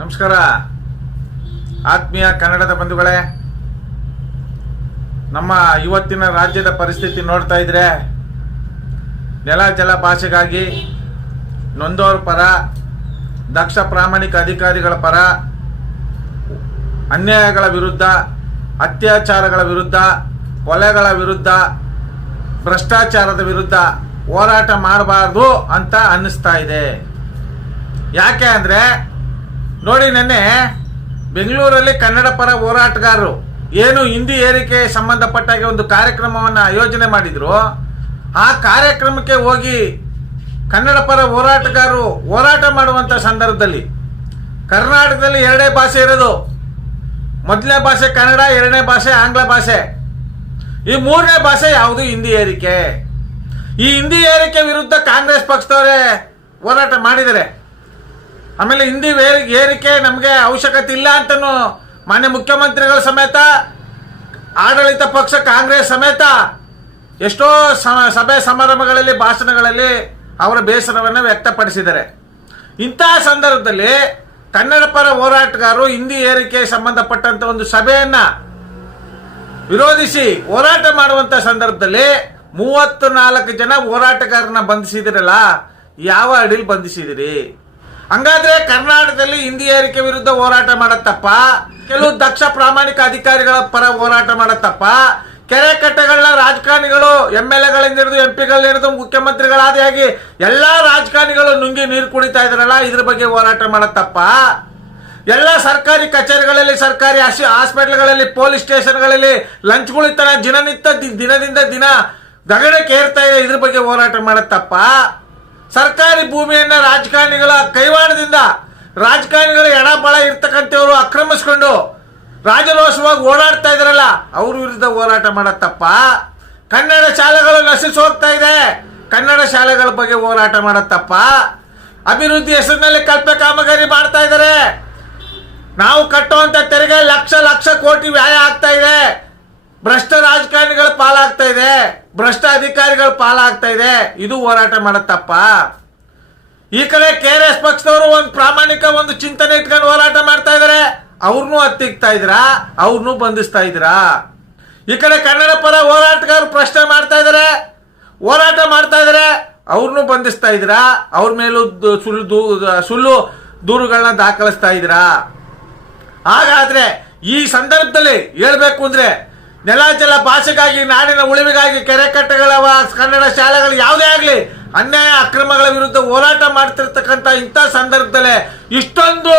ನಮಸ್ಕಾರ ಆತ್ಮೀಯ ಕನ್ನಡದ ಬಂಧುಗಳೇ ನಮ್ಮ ಇವತ್ತಿನ ರಾಜ್ಯದ ಪರಿಸ್ಥಿತಿ ನೋಡ್ತಾ ಇದ್ರೆ ನೆಲ ಜಲ ಭಾಷೆಗಾಗಿ ನೊಂದವರ ಪರ ದಕ್ಷ ಪ್ರಾಮಾಣಿಕ ಅಧಿಕಾರಿಗಳ ಪರ ಅನ್ಯಾಯಗಳ ವಿರುದ್ಧ ಅತ್ಯಾಚಾರಗಳ ವಿರುದ್ಧ ಕೊಲೆಗಳ ವಿರುದ್ಧ ಭ್ರಷ್ಟಾಚಾರದ ವಿರುದ್ಧ ಹೋರಾಟ ಮಾಡಬಾರ್ದು ಅಂತ ಅನ್ನಿಸ್ತಾ ಇದೆ ಯಾಕೆ ಅಂದರೆ ನೋಡಿ ನೆನ್ನೆ ಬೆಂಗಳೂರಲ್ಲಿ ಕನ್ನಡ ಪರ ಹೋರಾಟಗಾರರು ಏನು ಹಿಂದಿ ಏರಿಕೆ ಸಂಬಂಧಪಟ್ಟಾಗೆ ಒಂದು ಕಾರ್ಯಕ್ರಮವನ್ನು ಆಯೋಜನೆ ಮಾಡಿದರು ಆ ಕಾರ್ಯಕ್ರಮಕ್ಕೆ ಹೋಗಿ ಕನ್ನಡ ಪರ ಹೋರಾಟಗಾರರು ಹೋರಾಟ ಮಾಡುವಂಥ ಸಂದರ್ಭದಲ್ಲಿ ಕರ್ನಾಟಕದಲ್ಲಿ ಎರಡೇ ಭಾಷೆ ಇರೋದು ಮೊದಲನೇ ಭಾಷೆ ಕನ್ನಡ ಎರಡನೇ ಭಾಷೆ ಆಂಗ್ಲ ಭಾಷೆ ಈ ಮೂರನೇ ಭಾಷೆ ಯಾವುದು ಹಿಂದಿ ಏರಿಕೆ ಈ ಹಿಂದಿ ಏರಿಕೆ ವಿರುದ್ಧ ಕಾಂಗ್ರೆಸ್ ಪಕ್ಷದವರೇ ಹೋರಾಟ ಮಾಡಿದರೆ ಆಮೇಲೆ ಹಿಂದಿ ಏರಿಕೆ ನಮಗೆ ಅವಶ್ಯಕತೆ ಇಲ್ಲ ಅಂತಾನು ಮಾನ್ಯ ಮುಖ್ಯಮಂತ್ರಿಗಳ ಸಮೇತ ಆಡಳಿತ ಪಕ್ಷ ಕಾಂಗ್ರೆಸ್ ಸಮೇತ ಎಷ್ಟೋ ಸಭೆ ಸಮಾರಂಭಗಳಲ್ಲಿ ಭಾಷಣಗಳಲ್ಲಿ ಅವರ ಬೇಸರವನ್ನು ವ್ಯಕ್ತಪಡಿಸಿದ್ದಾರೆ ಇಂತಹ ಸಂದರ್ಭದಲ್ಲಿ ಕನ್ನಡ ಪರ ಹೋರಾಟಗಾರರು ಹಿಂದಿ ಏರಿಕೆ ಸಂಬಂಧಪಟ್ಟಂತ ಒಂದು ಸಭೆಯನ್ನು ವಿರೋಧಿಸಿ ಹೋರಾಟ ಮಾಡುವಂತ ಸಂದರ್ಭದಲ್ಲಿ ಮೂವತ್ತು ನಾಲ್ಕು ಜನ ಹೋರಾಟಗಾರನ ಬಂಧಿಸಿದಿರಲ್ಲ ಯಾವ ಅಡಿಲಿ ಬಂಧಿಸಿದಿರಿ ಹಂಗಾದ್ರೆ ಕರ್ನಾಟಕದಲ್ಲಿ ಹಿಂದಿ ಏರಿಕೆ ವಿರುದ್ಧ ಹೋರಾಟ ಮಾಡತ್ತಪ್ಪ ಕೆಲವು ದಕ್ಷ ಪ್ರಾಮಾಣಿಕ ಅಧಿಕಾರಿಗಳ ಪರ ಹೋರಾಟ ಮಾಡತ್ತಪ್ಪ ಕೆರೆ ಕಟ್ಟೆಗಳನ್ನ ರಾಜಕಾರಣಿಗಳು ಎಮ್ ಎಲ್ ಎಗಳಿಂದ ಹಿಡಿದು ಎಂ ಪಿಗಳಿಂದ ಹಿಡಿದು ಮುಖ್ಯಮಂತ್ರಿಗಳಾದ ಹಾಗೆ ಎಲ್ಲಾ ರಾಜಕಾರಣಿಗಳು ನುಂಗಿ ನೀರು ಕುಡಿತಾ ಇದ್ರಲ್ಲ ಇದ್ರ ಬಗ್ಗೆ ಹೋರಾಟ ಮಾಡತ್ತಪ್ಪ ಎಲ್ಲ ಸರ್ಕಾರಿ ಕಚೇರಿಗಳಲ್ಲಿ ಸರ್ಕಾರಿ ಹಾಸ್ಪಿಟಲ್ಗಳಲ್ಲಿ ಪೊಲೀಸ್ ಸ್ಟೇಷನ್ಗಳಲ್ಲಿ ಲಂಚ್ಗಳಿತನ ದಿನನಿತ್ಯ ದಿನದಿಂದ ದಿನ ಗಗನಕ್ಕೆ ಏರ್ತಾ ಇದೆ ಇದ್ರ ಬಗ್ಗೆ ಹೋರಾಟ ಮಾಡತ್ತಪ್ಪ ಸರ್ಕಾರಿ ಭೂಮಿಯನ್ನು ರಾಜಕಾರಣಿಗಳ ಕೈವಾಡದಿಂದ ರಾಜಕಾರಣಿಗಳ ಎಡ ಬಳ ಇರ್ತಕ್ಕಂಥವ್ರು ಆಕ್ರಮಿಸ್ಕೊಂಡು ರಾಜರೋಷವಾಗಿ ಓಡಾಡ್ತಾ ಇದಾರಲ್ಲ ಅವ್ರ ವಿರುದ್ಧ ಹೋರಾಟ ಮಾಡತ್ತಪ್ಪ ಕನ್ನಡ ಶಾಲೆಗಳು ನಶಿಸಿ ಹೋಗ್ತಾ ಇದೆ ಕನ್ನಡ ಶಾಲೆಗಳ ಬಗ್ಗೆ ಹೋರಾಟ ಮಾಡತ್ತಪ್ಪ ಅಭಿವೃದ್ಧಿ ಹೆಸರಿನಲ್ಲಿ ಕಲ್ಪೆ ಕಾಮಗಾರಿ ಮಾಡ್ತಾ ಇದಾರೆ ನಾವು ಕಟ್ಟುವಂಥ ತೆರಿಗೆ ಲಕ್ಷ ಲಕ್ಷ ಕೋಟಿ ವ್ಯಯ ಆಗ್ತಾ ಇದೆ ಭ್ರಷ್ಟ ರಾಜಕಾರಣಿ ಪಾಲಾಗ್ತಾ ಇದೆ ಭ್ರಷ್ಟ ಅಧಿಕಾರಿಗಳು ಪಾಲಾಗ್ತಾ ಇದೆ ಇದು ಹೋರಾಟ ಮಾಡತ್ತಪ್ಪ ಈ ಕಡೆ ಕೆ ಆರ್ ಎಸ್ ಪಕ್ಷದವರು ಒಂದು ಪ್ರಾಮಾಣಿಕ ಒಂದು ಚಿಂತನೆ ಇಟ್ಕೊಂಡು ಹೋರಾಟ ಮಾಡ್ತಾ ಇದಾರೆ ಅವ್ರನ್ನೂ ಹತ್ತಿಕ್ತಾ ಇದ್ರ ಅವ್ರನ್ನೂ ಬಂಧಿಸ್ತಾ ಇದ್ದೀರಾ ಈ ಕಡೆ ಕನ್ನಡ ಪರ ಹೋರಾಟಗಾರರು ಪ್ರಶ್ನೆ ಮಾಡ್ತಾ ಇದಾರೆ ಹೋರಾಟ ಮಾಡ್ತಾ ಇದಾರೆ ಅವ್ರನ್ನು ಬಂಧಿಸ್ತಾ ಇದ್ರ ಅವ್ರ ಮೇಲೂ ಸುಳ್ಳು ಸುಳ್ಳು ದೂರುಗಳನ್ನ ದಾಖಲಿಸ್ತಾ ಇದ್ರ ಹಾಗಾದ್ರೆ ಈ ಸಂದರ್ಭದಲ್ಲಿ ಹೇಳ್ಬೇಕು ಅಂದ್ರೆ ನೆಲಜಲ ಭಾಷೆಗಾಗಿ ನಾಡಿನ ಉಳಿವಿಗಾಗಿ ಕೆರೆ ಕಟ್ಟೆಗಳ ಕನ್ನಡ ಶಾಲೆಗಳು ಯಾವುದೇ ಆಗಲಿ ಅನ್ಯಾಯ ಅಕ್ರಮಗಳ ವಿರುದ್ಧ ಹೋರಾಟ ಮಾಡ್ತಿರ್ತಕ್ಕಂಥ ಇಂಥ ಸಂದರ್ಭದಲ್ಲೇ ಇಷ್ಟೊಂದು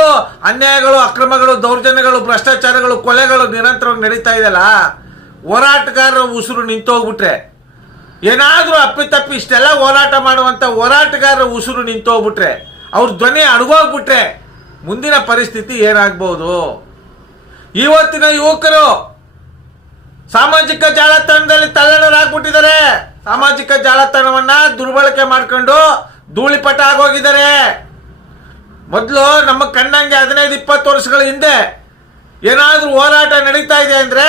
ಅನ್ಯಾಯಗಳು ಅಕ್ರಮಗಳು ದೌರ್ಜನ್ಯಗಳು ಭ್ರಷ್ಟಾಚಾರಗಳು ಕೊಲೆಗಳು ನಿರಂತರವಾಗಿ ನಡೀತಾ ಇದೆಯಲ್ಲ ಹೋರಾಟಗಾರರ ಉಸಿರು ನಿಂತೋಗ್ಬಿಟ್ರೆ ಏನಾದರೂ ಅಪ್ಪಿತಪ್ಪಿ ಇಷ್ಟೆಲ್ಲ ಹೋರಾಟ ಮಾಡುವಂಥ ಹೋರಾಟಗಾರರ ಉಸಿರು ನಿಂತೋಗ್ಬಿಟ್ರೆ ಅವ್ರ ಧ್ವನಿ ಅಡಗೋಗ್ಬಿಟ್ರೆ ಮುಂದಿನ ಪರಿಸ್ಥಿತಿ ಏನಾಗ್ಬೋದು ಇವತ್ತಿನ ಯುವಕರು ಸಾಮಾಜಿಕ ಜಾಲತಾಣದಲ್ಲಿ ತಲ್ಲಣರಾಗ್ಬಿಟ್ಟಿದ್ದಾರೆ ಸಾಮಾಜಿಕ ಜಾಲತಾಣವನ್ನ ದುರ್ಬಳಕೆ ಮಾಡ್ಕೊಂಡು ಧೂಳಿಪಟ ಆಗೋಗಿದ್ದಾರೆ ಮೊದಲು ನಮ್ಮ ಕಣ್ಣಂಗೆ ಹದಿನೈದು ಇಪ್ಪತ್ತು ವರ್ಷಗಳ ಹಿಂದೆ ಏನಾದರೂ ಹೋರಾಟ ನಡೀತಾ ಇದೆ ಅಂದರೆ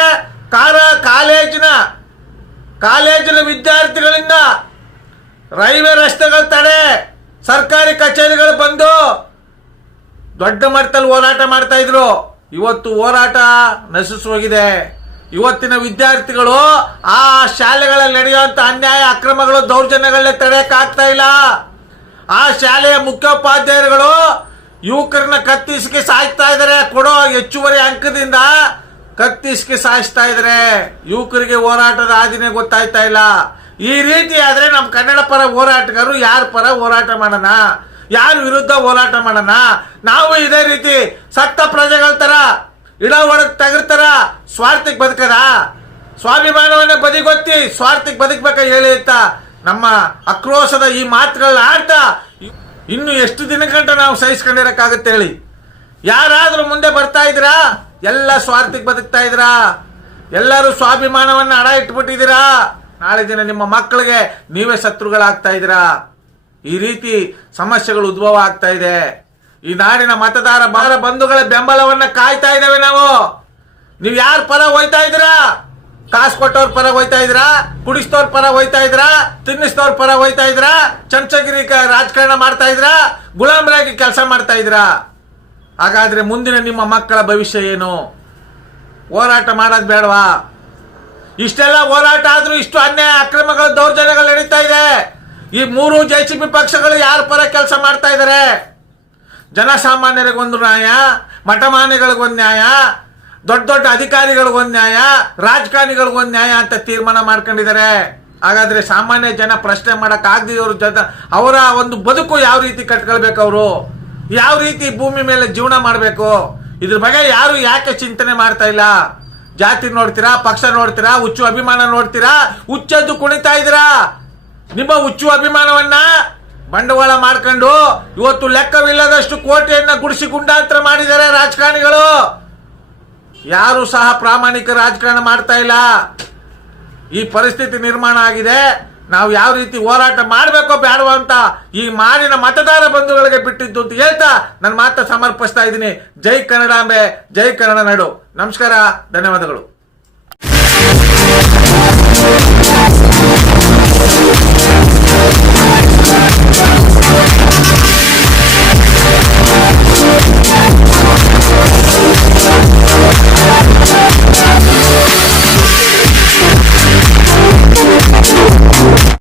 ಕಾರ ಕಾಲೇಜಿನ ಕಾಲೇಜಿನ ವಿದ್ಯಾರ್ಥಿಗಳಿಂದ ರೈಲ್ವೆ ರಸ್ತೆಗಳ ತಡೆ ಸರ್ಕಾರಿ ಕಚೇರಿಗಳು ಬಂದು ದೊಡ್ಡ ಮಟ್ಟದಲ್ಲಿ ಹೋರಾಟ ಮಾಡ್ತಾ ಇದ್ರು ಇವತ್ತು ಹೋರಾಟ ನಶಿಸೋಗಿದೆ ಇವತ್ತಿನ ವಿದ್ಯಾರ್ಥಿಗಳು ಆ ಶಾಲೆಗಳಲ್ಲಿ ನಡೆಯುವಂತ ಅನ್ಯಾಯ ಅಕ್ರಮಗಳು ದೌರ್ಜನ್ಯಗಳನ್ನ ತಡೆಯೋಕ್ಕಾಗ್ತಾ ಇಲ್ಲ ಆ ಶಾಲೆಯ ಮುಖ್ಯೋಪಾಧ್ಯಾಯರುಗಳು ಯುವಕರನ್ನ ಕತ್ತಿಸಿಕೆ ಸಾಯಿಸ್ತಾ ಇದ್ದಾರೆ ಕೊಡೋ ಹೆಚ್ಚುವರಿ ಅಂಕದಿಂದ ಕತ್ತಿಸಿಕೆ ಸಾಯಿಸ್ತಾ ಇದ್ದಾರೆ ಯುವಕರಿಗೆ ಹೋರಾಟದ ಆದಿನೇ ಗೊತ್ತಾಯ್ತಾ ಇಲ್ಲ ಈ ರೀತಿ ಆದ್ರೆ ನಮ್ಮ ಕನ್ನಡ ಪರ ಹೋರಾಟಗಾರರು ಯಾರ ಪರ ಹೋರಾಟ ಮಾಡೋಣ ಯಾರ ವಿರುದ್ಧ ಹೋರಾಟ ಮಾಡೋಣ ನಾವು ಇದೇ ರೀತಿ ಸತ್ತ ಪ್ರಜೆಗಳ ತರ ಇಡ ಒಳಗೆ ತಗಿರ್ತಾರ ಸ್ವಾರ್ಥಕ್ಕೆ ಬದುಕದ ಸ್ವಾಭಿಮಾನವನ್ನ ಬದಿಗೊತ್ತಿ ಸ್ವಾರ್ಥಕ್ಕೆ ಬದುಕಬೇಕ ಹೇಳಿ ಅಂತ ನಮ್ಮ ಆಕ್ರೋಶದ ಈ ಮಾತುಗಳನ್ನ ಆಡ್ತಾ ಇನ್ನು ಎಷ್ಟು ದಿನಗಂಟ ನಾವು ಸಹಿಸ್ಕೊಂಡಿರಕ್ಕಾಗತ್ತೆ ಹೇಳಿ ಯಾರಾದರೂ ಮುಂದೆ ಬರ್ತಾ ಇದ್ದೀರಾ ಎಲ್ಲ ಸ್ವಾರ್ಥಕ್ಕೆ ಬದುಕ್ತಾ ಇದ್ದೀರಾ ಎಲ್ಲರೂ ಸ್ವಾಭಿಮಾನವನ್ನು ಅಡ ಇಟ್ಬಿಟ್ಟಿದ್ದೀರಾ ನಾಳೆ ದಿನ ನಿಮ್ಮ ಮಕ್ಕಳಿಗೆ ನೀವೇ ಶತ್ರುಗಳಾಗ್ತಾ ಇದ್ದೀರಾ ಈ ರೀತಿ ಸಮಸ್ಯೆಗಳು ಉದ್ಭವ ಆಗ್ತಾ ಇದೆ ಈ ನಾಡಿನ ಮತದಾರ ಬಹಳ ಬಂಧುಗಳ ಬೆಂಬಲವನ್ನ ಕಾಯ್ತಾ ಇದ್ದೇವೆ ನಾವು ನೀವ್ ಯಾರ ಪರ ಹೋಯ್ತಾ ಇದ್ದೀರಾ ಕಾಸು ಕೊಟ್ಟವ್ರ ಪರ ಹೋಯ್ತಾ ಇದ್ರಾ ಕುಡಿಸ್ತವ್ರ ಪರ ಹೋಯ್ತಾ ಇದ್ರಾ ತಿನ್ನಿಸ್ತವ್ರ ಪರ ಹೋಯ್ತಾ ಇದ್ರಾ ಚಂಚಗಿರಿ ರಾಜಕಾರಣ ಮಾಡ್ತಾ ಇದ್ರಾ ಗುಲಾಮರಾಗಿ ಕೆಲಸ ಮಾಡ್ತಾ ಇದ್ರಾ ಹಾಗಾದ್ರೆ ಮುಂದಿನ ನಿಮ್ಮ ಮಕ್ಕಳ ಭವಿಷ್ಯ ಏನು ಹೋರಾಟ ಮಾಡೋದ್ ಬೇಡವಾ ಇಷ್ಟೆಲ್ಲ ಹೋರಾಟ ಆದ್ರೂ ಇಷ್ಟು ಅನ್ಯಾಯ ಅಕ್ರಮಗಳು ದೌರ್ಜನ್ಯಗಳು ನಡೀತಾ ಇದೆ ಈ ಮೂರು ಜೆ ಸಿ ಪಿ ಪಕ್ಷಗಳು ಯಾರ ಪರ ಕೆಲಸ ಮಾಡ್ತಾ ಇದ್ದಾರೆ ಜನಸಾಮಾನ್ಯರಿಗೊಂದು ನ್ಯಾಯ ಮಠಮಾನ್ಯಗಳಿಗೊಂದು ನ್ಯಾಯ ದೊಡ್ಡ ದೊಡ್ಡ ಅಧಿಕಾರಿಗಳಿಗೊಂದು ನ್ಯಾಯ ರಾಜಕಾರಣಿಗಳಿಗೊಂದು ನ್ಯಾಯ ಅಂತ ತೀರ್ಮಾನ ಮಾಡ್ಕೊಂಡಿದ್ದಾರೆ ಹಾಗಾದರೆ ಸಾಮಾನ್ಯ ಜನ ಪ್ರಶ್ನೆ ಮಾಡೋಕ್ಕಾಗದೇ ಇವರು ಜನ ಅವರ ಒಂದು ಬದುಕು ಯಾವ ರೀತಿ ಕಟ್ಕೊಳ್ಬೇಕು ಅವರು ಯಾವ ರೀತಿ ಭೂಮಿ ಮೇಲೆ ಜೀವನ ಮಾಡಬೇಕು ಇದ್ರ ಬಗ್ಗೆ ಯಾರು ಯಾಕೆ ಚಿಂತನೆ ಮಾಡ್ತಾ ಇಲ್ಲ ಜಾತಿ ನೋಡ್ತೀರಾ ಪಕ್ಷ ನೋಡ್ತೀರಾ ಹುಚ್ಚು ಅಭಿಮಾನ ನೋಡ್ತೀರಾ ಹುಚ್ಚದ್ದು ಕುಣಿತಾ ಇದ್ದೀರಾ ನಿಮ್ಮ ಹುಚ್ಚು ಅಭಿಮಾನವನ್ನ ಬಂಡವಾಳ ಮಾಡ್ಕೊಂಡು ಇವತ್ತು ಲೆಕ್ಕವಿಲ್ಲದಷ್ಟು ಕೋಟೆಯನ್ನು ಗುಡಿಸಿ ಗುಂಡಾಂತರ ಮಾಡಿದ್ದಾರೆ ರಾಜಕಾರಣಿಗಳು ಯಾರು ಸಹ ಪ್ರಾಮಾಣಿಕ ರಾಜಕಾರಣ ಮಾಡ್ತಾ ಇಲ್ಲ ಈ ಪರಿಸ್ಥಿತಿ ನಿರ್ಮಾಣ ಆಗಿದೆ ನಾವು ಯಾವ ರೀತಿ ಹೋರಾಟ ಮಾಡಬೇಕೋ ಬೇಡವೋ ಅಂತ ಈ ಮಾಡಿನ ಮತದಾರ ಬಂಧುಗಳಿಗೆ ಬಿಟ್ಟಿದ್ದು ಅಂತ ಹೇಳ್ತಾ ನನ್ನ ಮಾತ ಸಮರ್ಪಿಸ್ತಾ ಇದ್ದೀನಿ ಜೈ ಕನ್ನಡಾಂಬೆ ಜೈ ಕನ್ನಡ ನಡು ನಮಸ್ಕಾರ ಧನ್ಯವಾದಗಳು